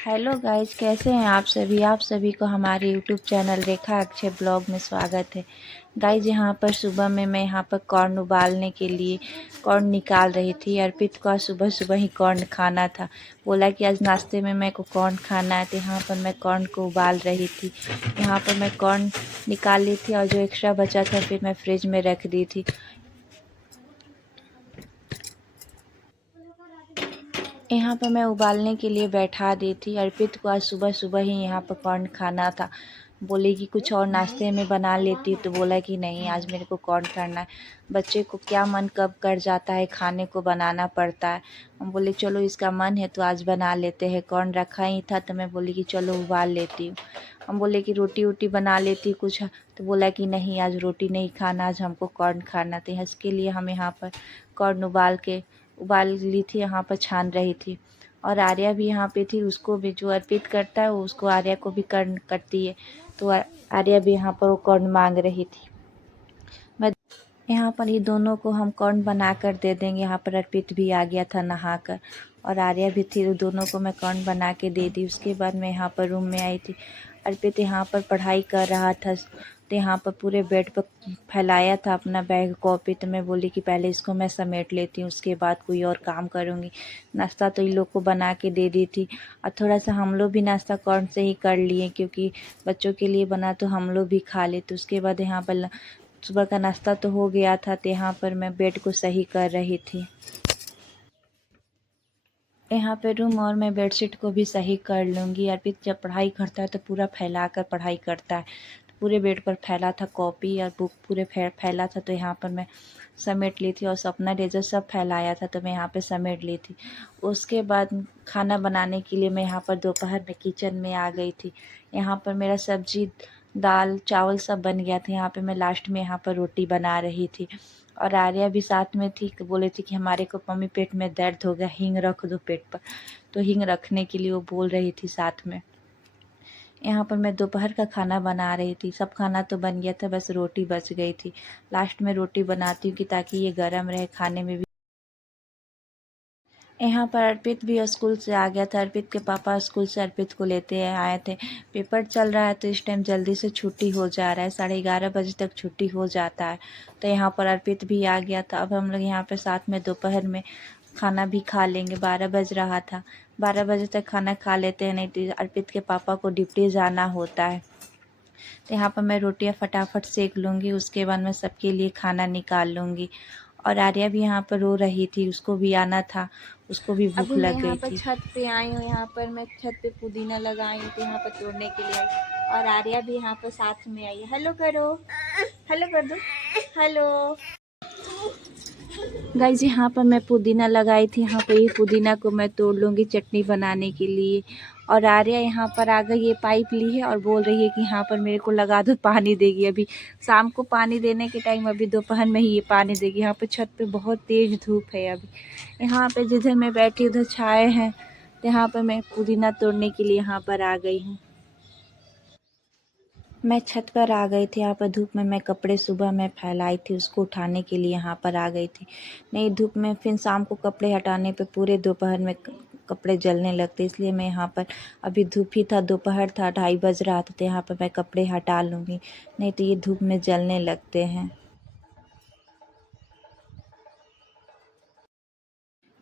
Hello guys, कैसे हैं आप सभी को हमारे यूट्यूब चैनल रेखा अक्षय ब्लॉग में स्वागत है। गाइस, यहाँ पर सुबह में मैं यहाँ पर कॉर्न उबालने के लिए कॉर्न निकाल रही थी। अर्पित को आज सुबह सुबह ही कॉर्न खाना था। बोला कि आज नाश्ते में मेरे को कॉर्न खाना है, तो यहाँ पर मैं कॉर्न को उबाल रही थी। यहाँ पर मैं कॉर्न निकाल ली थी और जो एक्स्ट्रा बचा था फिर मैं फ्रिज में रख दी थी। यहाँ पर मैं उबालने के लिए बैठा दी थी। अर्पित को आज सुबह सुबह ही यहाँ पर कॉर्न खाना था। बोले कि कुछ और नाश्ते में बना लेती, तो बोला कि नहीं, आज मेरे को कॉर्न खाना है। बच्चे को क्या मन कब कर जाता है, खाने को बनाना पड़ता है। हम बोले चलो इसका मन है तो आज बना लेते हैं। कॉर्न रखा ही था तो मैं बोली कि चलो उबाल लेती हूँ। हम बोले कि रोटी वोटी बना लेती कुछ, तो बोला कि नहीं, आज रोटी नहीं खाना, आज हमको कॉर्न खाना। तो इसके लिए हम यहाँ पर कॉर्न उबाल ली थी, यहाँ पर छान रही थी। और आर्या भी यहाँ पे थी, उसको भी जो अर्पित करता है वो उसको आर्या को भी करती है। तो आर्या भी यहाँ पर वो कॉर्न मांग रही थी। मैं यहाँ पर ये दोनों को हम कॉर्न बना कर दे देंगे। यहाँ पर अर्पित भी आ गया था नहाकर और आर्या भी थी, दोनों को मैं कॉर्न बना के दे दी। उसके बाद मैं यहाँ पर रूम में आई थी। अर्पित यहाँ पर पढ़ाई कर रहा था, तो यहाँ पर पूरे बेड पर फैलाया था अपना बैग कॉपी। तो मैं बोली कि पहले इसको मैं समेट लेती हूँ, उसके बाद कोई और काम करूँगी। नाश्ता तो इन लोग को बना के दे दी थी और थोड़ा सा हम लोग भी नाश्ता कॉर्न से ही कर लिए, क्योंकि बच्चों के लिए बना तो हम लोग भी खा लेते। उसके बाद यहाँ पर सुबह का नाश्ता तो हो गया था, तो यहाँ पर मैं बेड को सही कर रही थी। यहाँ पे रूम और मैं बेडशीट को भी सही कर लूँगी। अर्पित जब पढ़ाई करता है तो पूरा फैला कर पढ़ाई करता है। तो पूरे बेड पर फैला था, कॉपी और बुक पूरे फैला था, तो यहाँ पर मैं समेट ली थी। और सपना रेजर सब फैलाया था तो मैं यहाँ पे समेट ली थी। उसके बाद खाना बनाने के लिए मैं यहाँ पर दोपहर में किचन में आ गई थी। यहाँ पर मेरा सब्जी दाल चावल सब बन गया था। यहाँ पे मैं लास्ट में यहाँ पर रोटी बना रही थी और आर्या भी साथ में थी। बोले थी कि हमारे को मम्मी पेट में दर्द हो गया, हींग रख दो पेट पर। तो हींग रखने के लिए वो बोल रही थी साथ में। यहाँ पर मैं दोपहर का खाना बना रही थी। सब खाना तो बन गया था, बस रोटी बच गई थी। लास्ट में रोटी बनाती हूँ कि ताकि ये गर्म रहे, खाने में भी। यहाँ पर अर्पित भी स्कूल से आ गया था। अर्पित के पापा स्कूल से अर्पित को लेते आए थे। पेपर चल रहा है तो इस टाइम जल्दी से छुट्टी हो जा रहा है, 11:30 बजे तक छुट्टी हो जाता है। तो यहाँ पर अर्पित भी आ गया था। अब हम लोग यहाँ पर साथ में दोपहर में खाना भी खा लेंगे। 12 बज रहा था, 12 बजे तक खाना खा लेते हैं, नहीं तो अर्पित के पापा को ड्यूटी जाना होता है। तो यहाँ पर मैं रोटियाँ फटाफट सेक लूँगी, उसके बाद मैं सबके लिए खाना निकाल लूँगी। और आर्या भी यहाँ पर रो रही थी, उसको भी आना था, उसको भी भूख लग गई थी। यहाँ पर छत पे आई हूँ, यहाँ पर मैं छत पे पुदीना लगाई हूँ तो यहाँ पर तोड़ने के लिए आई। और आर्या भी यहाँ पर साथ में आई है। हेलो करो, हेलो कर दो, हेलो। गाइस, यहाँ पर मैं पुदीना लगाई थी, यहाँ पे ये पुदीना को मैं तोड़ लूँगी चटनी बनाने के लिए। और आर्या यहाँ पर आ गई, ये पाइप ली है और बोल रही है कि यहाँ पर मेरे को लगा दो, पानी देगी। अभी शाम को पानी देने के टाइम, अभी दोपहर में ही ये पानी देगी। यहाँ पे छत पे बहुत तेज़ धूप है अभी। यहाँ पे जिधर मैं बैठी उधर छाए हैं, तो यहाँ पर मैं पुदीना तोड़ने के लिए यहाँ पर आ गई हूँ। मैं छत पर आ गई थी। यहाँ पर धूप में मैं कपड़े सुबह में फैलाई थी, उसको उठाने के लिए यहाँ पर आ गई थी। नहीं, धूप में फिर शाम को कपड़े हटाने पे पूरे दोपहर में कपड़े जलने लगते, इसलिए मैं यहाँ पर, अभी धूप ही था, दोपहर था, 2:30 बज रहा था, तो यहाँ पर मैं कपड़े हटा लूँगी, नहीं तो ये धूप में जलने लगते हैं।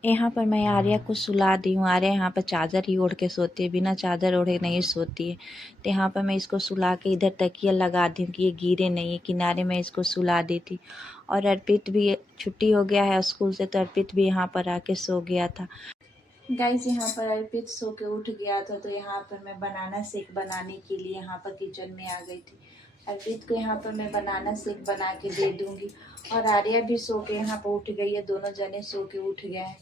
यहाँ पर मैं आर्या को सुला दी हूँ। आर्या यहाँ पर चादर ही ओढ़ के सोती है, बिना चादर ओढ़े नहीं सोती है। तो यहाँ पर मैं इसको सुला के इधर तकिया लगा दी हूँ कि ये गिरे नहीं है, किनारे में इसको सुला दी थी। और अर्पित भी, छुट्टी हो गया है स्कूल से, तो अर्पित भी यहाँ पर आके सो गया था। गाइस, यहाँ पर अर्पित सो के उठ गया था, तो यहाँ पर मैं बनाना शेक बनाने के लिए यहाँ पर किचन में आ गई थी। अर्पित को यहाँ पर मैं बनाना शेक बना के दे दूँगी। और आर्या भी सो के यहाँ पर उठ गई है, दोनों जने सो के उठ गए हैं।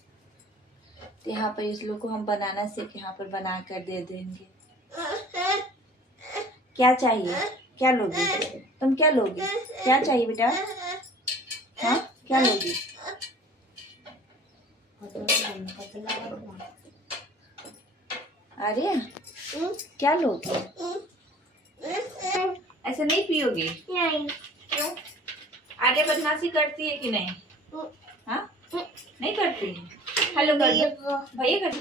तो यहाँ पर इस लोग को हम बनाना शेक यहाँ पर बना कर दे देंगे। क्या चाहिए, क्या लोगी तुम, क्या लोगी, क्या चाहिए बेटा, हाँ क्या लोगी? अरे क्या लोगी? ऐसे नहीं पियोगी? नहीं। क्यों? आगे बदमाशी करती है कि नहीं? हाँ, नहीं करती है। हेलो कर दो भैया, कर दो।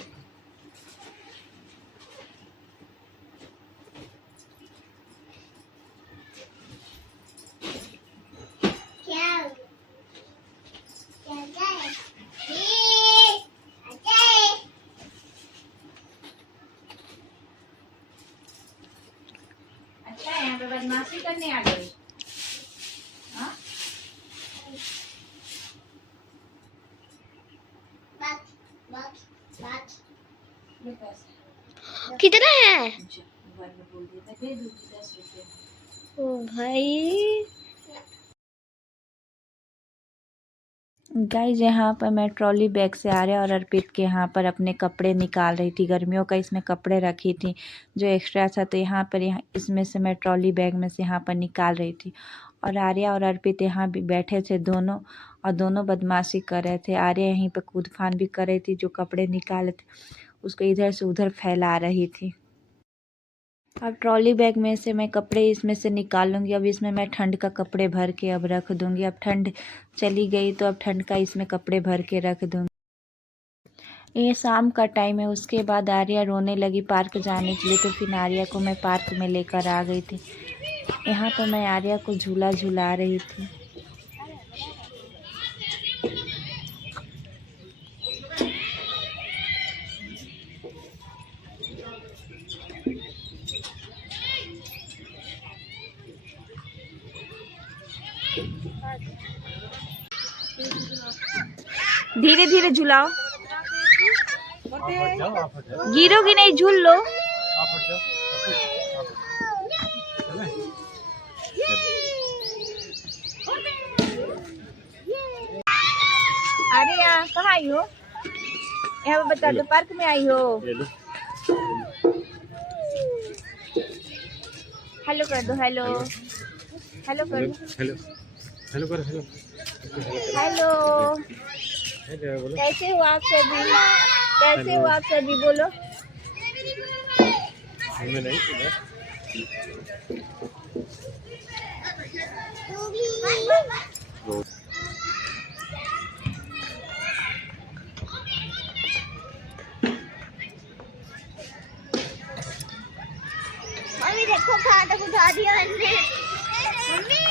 बदमाशी करने आ गई। हाँ? ये पैसे कितना है? मोबाइल में बोल दिया, मैं दे दूंगी 10 रुपये। ओ भाई गाइज यहाँ पर मैं ट्रॉली बैग से आर्या और अर्पित के यहाँ पर अपने कपड़े निकाल रही थी। गर्मियों का इसमें कपड़े रखी थी जो एक्स्ट्रा था, तो यहाँ पर इसमें से मैं ट्रॉली बैग में से यहाँ पर निकाल रही थी। और आर्या और अर्पित यहाँ भी बैठे थे दोनों, और दोनों बदमाशी कर रहे थे। आर्या यहीं पर कूद फान भी कर रही थी, जो कपड़े निकाले थे उसको इधर से उधर फैला रही थी। अब ट्रॉली बैग में से मैं कपड़े इसमें से निकाल लूँगी। अब इसमें मैं ठंड का कपड़े भर के अब रख दूँगी। अब ठंड चली गई तो अब ठंड का इसमें कपड़े भर के रख दूँगी। ये शाम का टाइम है। उसके बाद आर्या रोने लगी पार्क जाने के लिए, तो फिर आर्या को मैं पार्क में लेकर आ गई थी। यहाँ पर मैं आर्या को झूला झूला रही थी। धीरे धीरे झुलाओ, गिरोगी नहीं, झूल लो। अरे यहाँ कहाँ आई हो? यहाँ पे बता दो, पार्क में आई हो। हेलो कर दो, हेलो हेलो कर दो, हेलो हेलो कर हेलो हेलो। कैसे हो आप सभी? कैसे हो आप सभी? बोलो। हमें नहीं मम्मी देखो खाना उठा दिया मैंने। मम्मी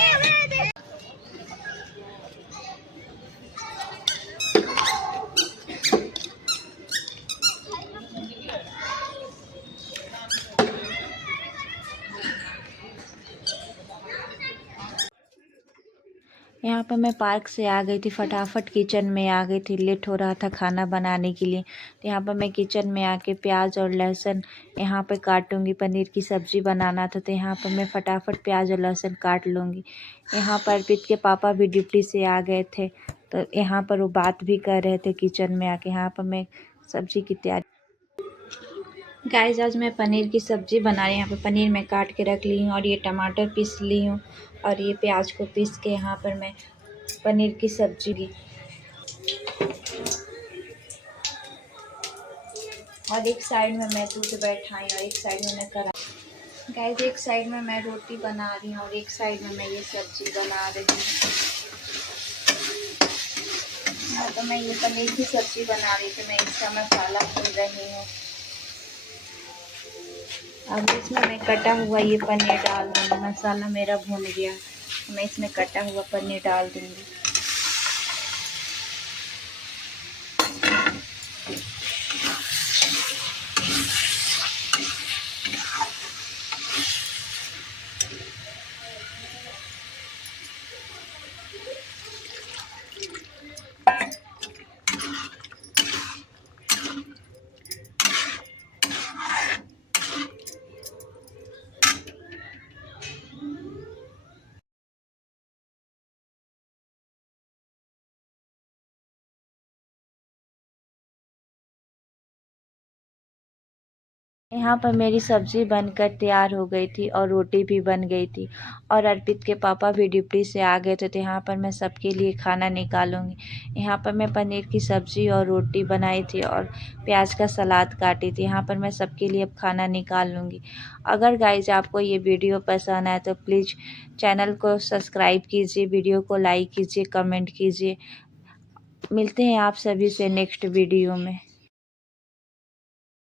यहाँ पर मैं पार्क से आ गई थी, फटाफट किचन में आ गई थी। लेट हो रहा था खाना बनाने के लिए, तो यहाँ पर मैं किचन में आके प्याज और लहसुन यहाँ पे काटूंगी। पनीर की सब्ज़ी बनाना था, तो यहाँ पर मैं फटाफट प्याज और लहसुन काट लूँगी। यहाँ पर अर्पित के पापा भी ड्यूटी से आ गए थे, तो यहाँ पर वो बात भी कर रहे थे किचन में आके। यहाँ पर मैं सब्ज़ी की तैयारी। गाइस आज मैं पनीर की सब्ज़ी बना रही हूँ। यहाँ पर पनीर मैं काट के रख ली हूँ, और ये टमाटर पीस ली हूँ, और ये प्याज को पीस के यहाँ पर मैं पनीर की सब्ज़ी ली। और एक साइड में मैं दूध बैठाई, और एक साइड में मैं करा। गाइस एक साइड में मैं रोटी बना रही हूँ, और एक साइड में मैं ये सब्ज़ी बना रही हूँ। हाँ, तो मैं ये पनीर की सब्ज़ी बना रही थी। मैं इसका मसाला भून रही हूँ। अब इसमें मैं कटा हुआ ये पनीर डाल दूँगी। मसाला मेरा भून गया, मैं इसमें कटा हुआ पनीर डाल दूँगी। यहाँ पर मेरी सब्ज़ी बनकर तैयार हो गई थी, और रोटी भी बन गई थी, और अर्पित के पापा भी ड्यूटी से आ गए थे। तो यहाँ पर मैं सबके लिए खाना निकालूंगी। यहाँ पर मैं पनीर की सब्ज़ी और रोटी बनाई थी, और प्याज का सलाद काटी थी। यहाँ पर मैं सबके लिए अब खाना निकाल लूँगी। अगर गाइज आपको ये वीडियो पसंद आए तो प्लीज़ चैनल को सब्सक्राइब कीजिए, वीडियो को लाइक कीजिए, कमेंट कीजिए। मिलते हैं आप सभी से नेक्स्ट वीडियो में।